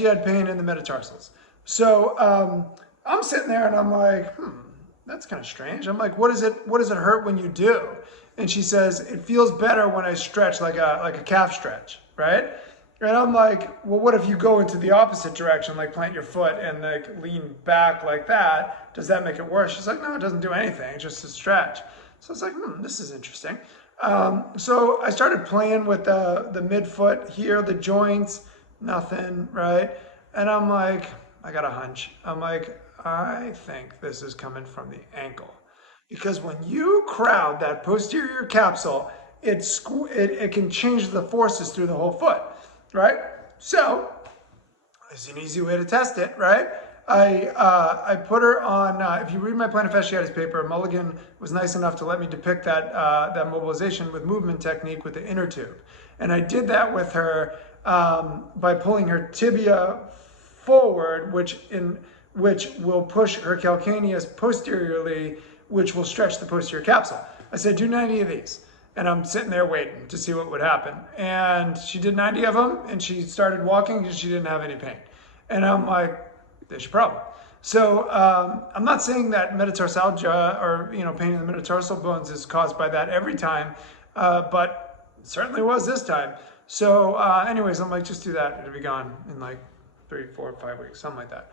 she had pain in the metatarsals. So I'm sitting there and I'm like, that's kind of strange. I'm like, what does it hurt when you do? And she says, it feels better when I stretch like a calf stretch, right? And I'm like, well, what if you go into the opposite direction, like plant your foot and like lean back like that? Does that make it worse? She's like, no, it doesn't do anything. It's just a stretch. So I was like, this is interesting. So I started playing with the midfoot here, the joints, nothing, right? And I'm like, I got a hunch. I'm like, I think this is coming from the ankle. Because when you crowd that posterior capsule, it can change the forces through the whole foot, right? So it's an easy way to test it, right? I put her on, if you read my plantar fasciitis paper, Mulligan was nice enough to let me depict that mobilization with movement technique with the inner tube. And I did that with her by pulling her tibia forward, which will push her calcaneus posteriorly, which will stretch the posterior capsule. I said, do 90 of these. And I'm sitting there waiting to see what would happen. And she did 90 of them, and she started walking because she didn't have any pain. And I'm like, there's your problem. So I'm not saying that metatarsalgia or pain in the metatarsal bones is caused by that every time, but it certainly was this time. So anyways, I'm like, just do that. It'll be gone in like 3, 4, 5 weeks, something like that.